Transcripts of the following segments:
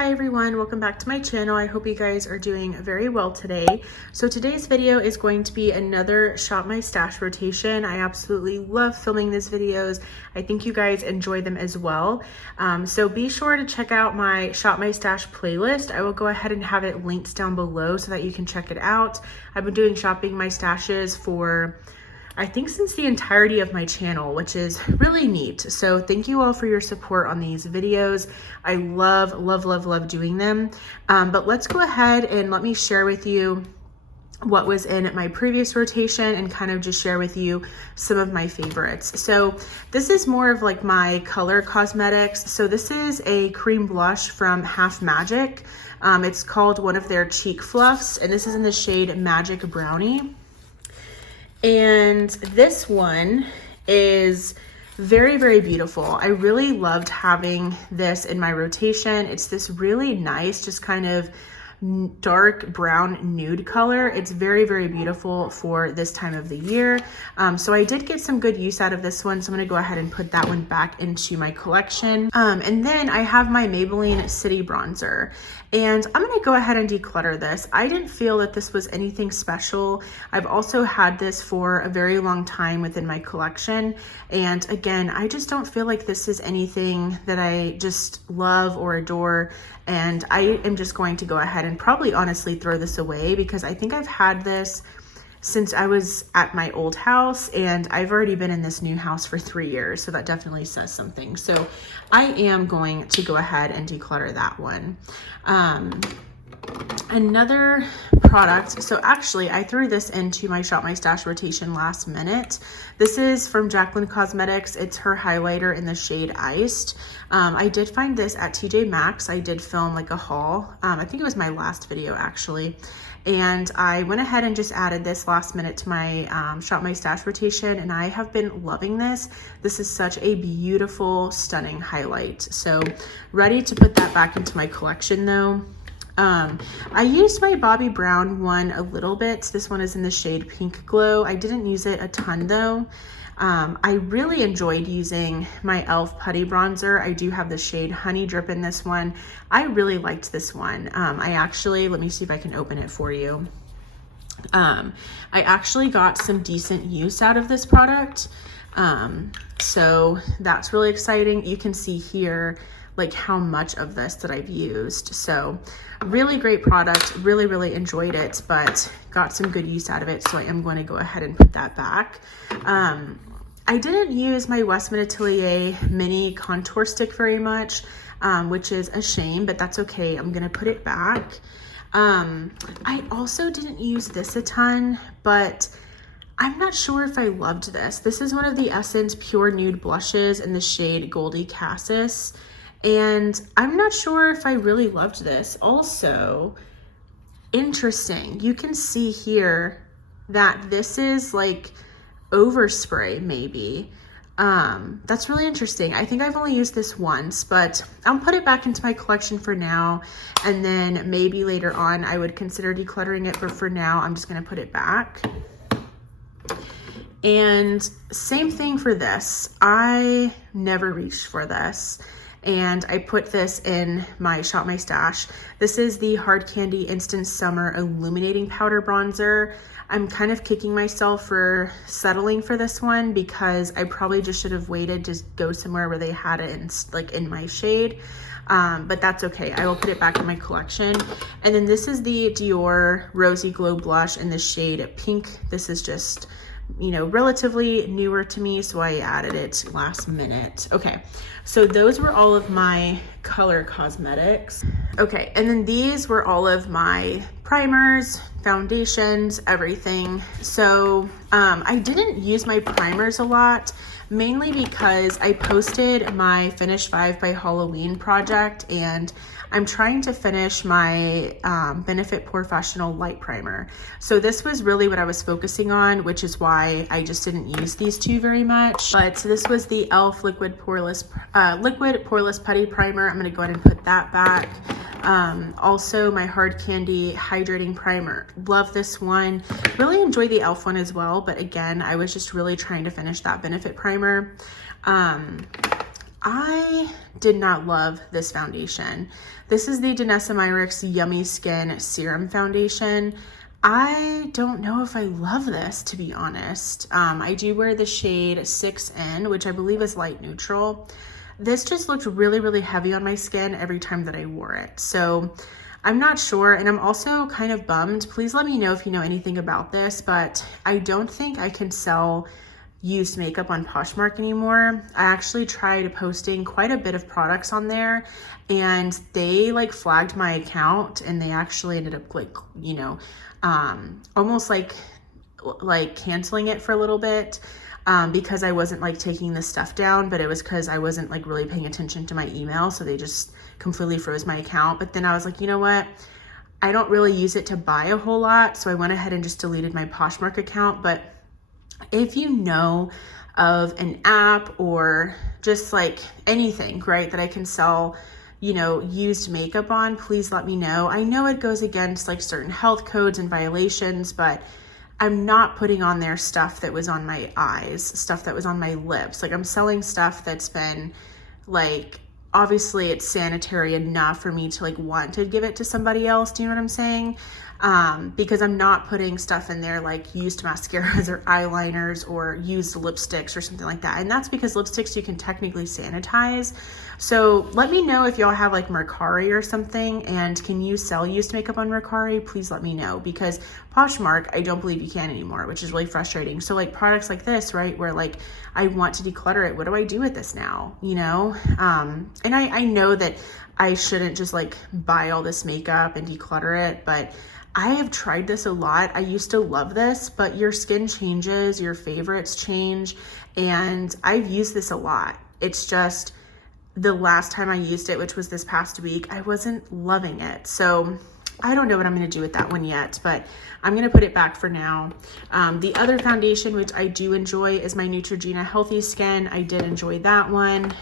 Hi everyone, welcome back to my channel. I hope you guys are doing very well today. So today's video is going to be another Shop My Stash rotation. I absolutely love filming these videos. I think you guys enjoy them as well. So be sure to check out my Shop My Stash playlist. I will go ahead and have it linked down below so that you can check it out. I've been doing Shopping My Stashes for I think since the entirety of my channel, which is really neat. So thank you all for your support on these videos. I love doing them. But let's go ahead and let me share with you what was in my previous rotation and kind of just share with you some of my favorites. So this is more of like my color cosmetics. So this is a cream blush from Half Magic. It's called one of their cheek fluffs, and this is in the shade Magic Brownie. And this one is very beautiful. I really loved having this in my rotation. It's this really nice, just kind of dark brown nude color. It's very beautiful for this time of the year. So I did get some good use out of this one, so I'm gonna go ahead and put that one back into my collection. And then I have my Maybelline City Bronzer, and I'm gonna go ahead and declutter this. I didn't feel that this was anything special. I've also had this for a very long time within my collection, and again, I just don't feel like this is anything that I just love or adore, and I am just going to go ahead and probably honestly throw this away because I think I've had this since I was at my old house, and I've already been in this new house for 3 years, so that definitely says something. So I am going to go ahead and declutter that one. Another product, so actually I threw this into my Shop My Stash rotation last minute. This is from Jaclyn Cosmetics. It's her highlighter in the shade Iced. I did find this at TJ Maxx. I did film like a haul. I think it was my last video actually. And I went ahead and just added this last minute to my Shop My Stash rotation, and I have been loving this. This is such a beautiful, stunning highlight. So ready to put that back into my collection though. I used my Bobbi Brown one a little bit. This one is in the shade Pink Glow. I didn't use it a ton though. I really enjoyed using my e.l.f. Putty Bronzer. I do have the shade Honey Drip in this one. I really liked this one. I actually, let me see if I can open it for you. I actually got some decent use out of this product. So that's really exciting. You can see here like how much of this that I've used. So really great product, really enjoyed it, but got some good use out of it. So I am going to go ahead and put that back. I didn't use my Westman Atelier mini contour stick very much, which is a shame, but that's okay. I'm going to put it back. I also didn't use this a ton, but I'm not sure if I loved this. This is one of the Essence Pure Nude blushes in the shade Goldie Cassis. And I'm not sure if I really loved this. Also, interesting, you can see here that this is like overspray maybe. That's really interesting. I think I've only used this once, but I'll put it back into my collection for now. And then maybe later on I would consider decluttering it, but for now I'm just gonna put it back. And same thing for this. I never reached for this, and I put this in my Shop My Stash. This is the Hard Candy Instant Summer Illuminating Powder Bronzer. I'm kind of kicking myself for settling for this one because I probably just should have waited to go somewhere where they had it in my shade. But that's okay. I will put it back in my collection. And then this is the Dior Rosy Glow Blush in the shade Pink. This is just, you know, relatively newer to me, so I added it last minute. Okay, so those were all of my color cosmetics. Okay, and then these were all of my primers, foundations, everything. So I didn't use my primers a lot, mainly because I posted my Finish 5 by Halloween project, and I'm trying to finish my Benefit Professional Light Primer. So this was really what I was focusing on, which is why I just didn't use these two very much. But this was the e.l.f. Liquid Poreless Putty Primer. I'm gonna go ahead and put that back. Also my Hard Candy Hydrating Primer. Love this one. Really enjoy the e.l.f. one as well, but again, I was just really trying to finish that Benefit Primer. I did not love this foundation. This is the Danessa Myricks Yummy Skin Serum Foundation. I don't know if I love this, to be honest. I do wear the shade 6N, which I believe is light neutral. This just looked really, really heavy on my skin every time that I wore it. So I'm not sure, and I'm also kind of bummed. Please let me know if you know anything about this, but I don't think I can sell used makeup on Poshmark anymore. I actually tried posting quite a bit of products on there, and they like flagged my account, and they actually ended up like, you know, almost like canceling it for a little bit. Because I wasn't like taking this stuff down, but it was because I wasn't like really paying attention to my email. So they just completely froze my account. But then I was like, you know what? I don't really use it to buy a whole lot. So I went ahead and just deleted my Poshmark account. But if you know of an app or just like anything, right, that I can sell, you know, used makeup on, please let me know. I know it goes against like certain health codes and violations, but I'm not putting on there stuff that was on my eyes, stuff that was on my lips. Like I'm selling stuff that's been like, obviously it's sanitary enough for me to like want to give it to somebody else. Do you know what I'm saying? Because I'm not putting stuff in there like used mascaras or eyeliners or used lipsticks or something like that. And that's because lipsticks you can technically sanitize. So let me know if y'all have like Mercari or something, and can you sell used makeup on Mercari? Please let me know, because Poshmark, I don't believe you can anymore, which is really frustrating. So like products like this, right, where like I want to declutter it, what do I do with this now, you know? And I know that I shouldn't just like buy all this makeup and declutter it, but I have tried this a lot. I used to love this, but your skin changes, your favorites change, and I've used this a lot. It's just the last time I used it, which was this past week, I wasn't loving it. So I don't know what I'm going to do with that one yet, but I'm going to put it back for now. The other foundation, which I do enjoy, is my Neutrogena Healthy Skin. I did enjoy that one.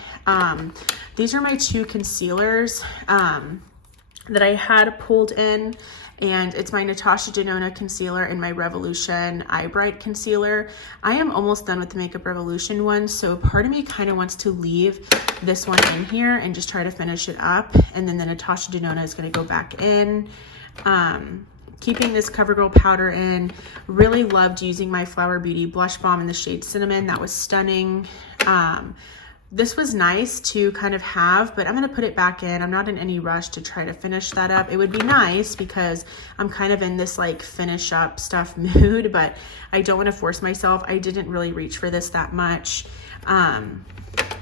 These are my two concealers that I had pulled in, and it's my Natasha Denona concealer and my Revolution Eye Bright concealer. I am almost done with the Makeup Revolution one, so part of me kind of wants to leave this one in here and just try to finish it up, and then the Natasha Denona is going to go back in. Keeping this CoverGirl powder in. Really loved using my Flower Beauty blush balm in the shade Cinnamon. That was stunning. This was nice to kind of have, but I'm going to put it back in. I'm not in any rush to try to finish that up. It would be nice because I'm kind of in this like finish up stuff mood, but I don't want to force myself. I didn't really reach for this that much.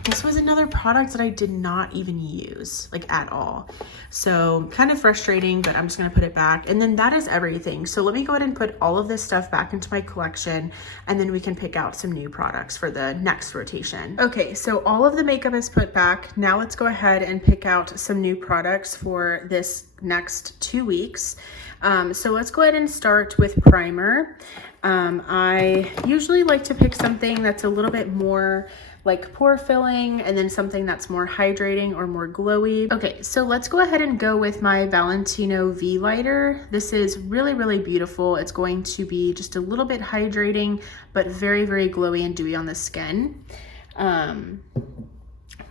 This was another product that I did not even use, like at all. So kind of frustrating, but I'm just gonna put it back. And then that is everything. So let me go ahead and put all of this stuff back into my collection, and then we can pick out some new products for the next rotation. Okay, so all of the makeup is put back. Now let's go ahead and pick out some new products for this next 2 weeks. So let's go ahead and start with primer. I usually like to pick something that's a little bit more like pore filling, and then something that's more hydrating or more glowy. Okay, so let's go ahead and go with my Valentino V Lighter. This is really, really beautiful. It's going to be just a little bit hydrating, but very, very glowy and dewy on the skin. And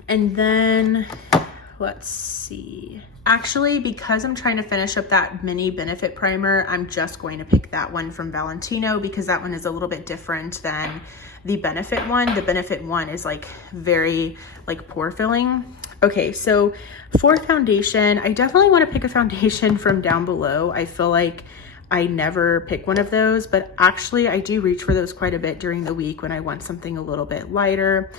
then let's see. Actually, because I'm trying to finish up that mini Benefit primer, I'm just going to pick that one from Valentino, because that one is a little bit different than the Benefit one. The Benefit one is like very like pore filling. Okay, so for foundation, I definitely want to pick a foundation from down below. I feel like I never pick one of those, but actually I do reach for those quite a bit during the week when I want something a little bit lighter.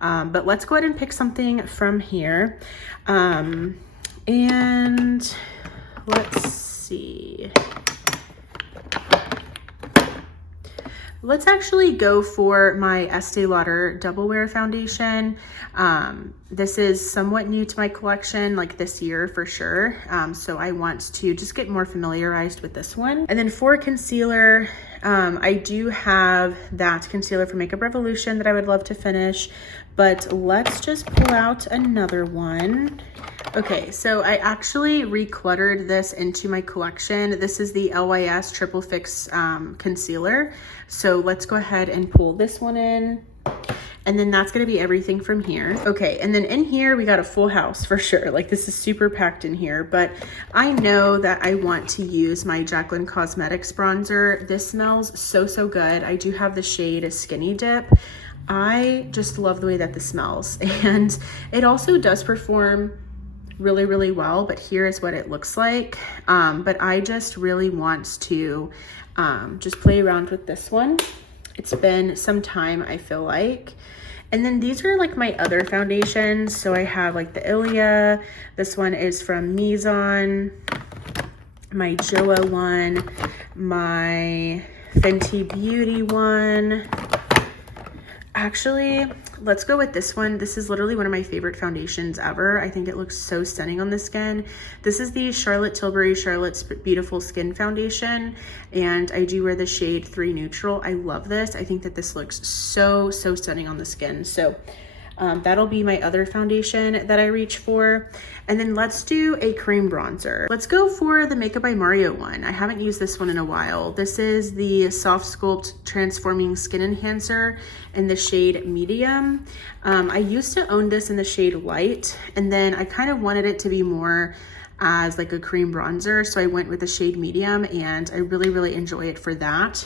But let's go ahead and pick something from here. And let's see. Let's actually go for my Estee Lauder Double Wear Foundation. This is somewhat new to my collection, like this year for sure. So I want to just get more familiarized with this one. And then for concealer, I do have that concealer from Makeup Revolution that I would love to finish, but let's just pull out another one. Okay, so I actually recluttered this into my collection. This is the LYS Triple Fix concealer. So let's go ahead and pull this one in. And then that's gonna be everything from here. Okay, and then in here, we got a full house for sure. Like this is super packed in here, but I know that I want to use my Jaclyn Cosmetics bronzer. This smells so, so good. I do have the shade Skinny Dip. I just love the way that this smells. And it also does perform really, really well, but here is what it looks like. But I just really want to just play around with this one. It's been some time, I feel like. And then these are like my other foundations. So I have like the Ilia. This one is from Mizon. My Joa one. My Fenty Beauty one. Actually, let's go with this one. This is literally one of my favorite foundations ever. I think it looks so stunning on the skin. This is the Charlotte Tilbury Charlotte's Beautiful Skin Foundation, and I do wear the shade 3 Neutral. I love this. I think that this looks so, so stunning on the skin. So that'll be my other foundation that I reach for. And then let's do a cream bronzer. Let's go for the Makeup by Mario one. I haven't used this one in a while. This is the Soft Sculpt Transforming Skin Enhancer in the shade Medium. I used to own this in the shade Light, and then I kind of wanted it to be more as like a cream bronzer, so I went with the shade Medium, and I really, really enjoy it for that.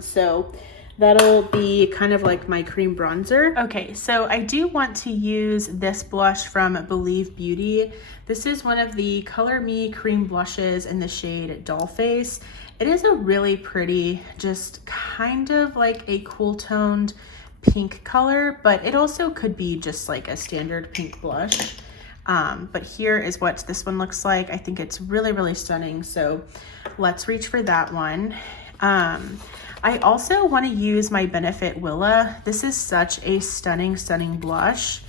So that'll be kind of like my cream bronzer. Okay, so I do want to use this blush from Believe Beauty. This is one of the Color Me cream blushes in the shade Dollface. It is a really pretty, just kind of like a cool toned pink color, but it also could be just like a standard pink blush. But here is what this one looks like. I think it's really, really stunning. So let's reach for that one. I also want to use my Benefit Willa. This is such a stunning, stunning blush,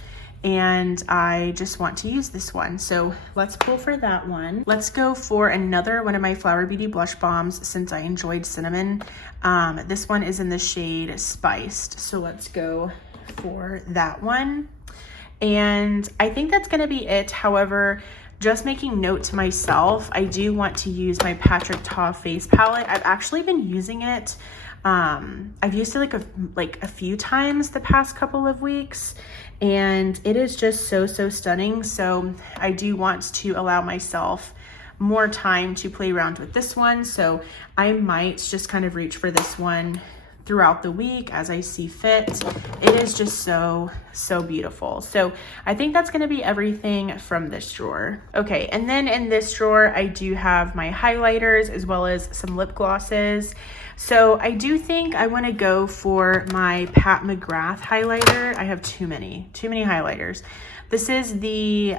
and I just want to use this one. So let's pull for that one. Let's go for another one of my Flower Beauty blush bombs since I enjoyed cinnamon. This one is in the shade Spiced. So let's go for that one. And I think that's going to be it. However, just making note to myself, I do want to use my Patrick Ta face palette. I've actually been using it. I've used it like a few times the past couple of weeks, and it is just so, so stunning. So I do want to allow myself more time to play around with this one. So I might just kind of reach for this one throughout the week as I see fit. It is just so, so beautiful. So I think that's gonna be everything from this drawer. Okay, and then in this drawer, I do have my highlighters as well as some lip glosses. So I do think I wanna go for my Pat McGrath highlighter. I have too many highlighters. This is the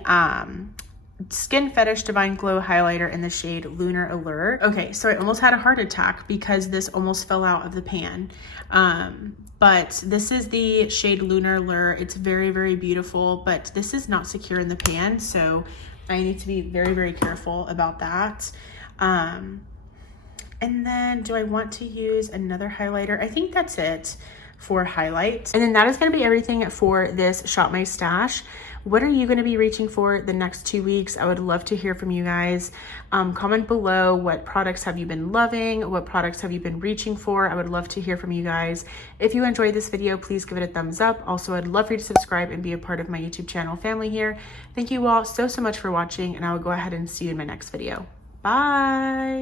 Skin Fetish Divine Glow highlighter in the shade Lunar Allure. Okay, so I almost had a heart attack because this almost fell out of the pan. But this is the shade Lunar Allure. It's very, very beautiful, but this is not secure in the pan, so I need to be very, very careful about that. And then do I want to use another highlighter? I think that's it for highlights. And then that is gonna be everything for this Shop My Stash. What are you going to be reaching for the next 2 weeks? I would love to hear from you guys. Comment below, what products have you been loving? What products have you been reaching for? I would love to hear from you guys. If you enjoyed this video, please give it a thumbs up. Also, I'd love for you to subscribe and be a part of my YouTube channel family here. Thank you all so, so much for watching, and I will go ahead and see you in my next video. Bye.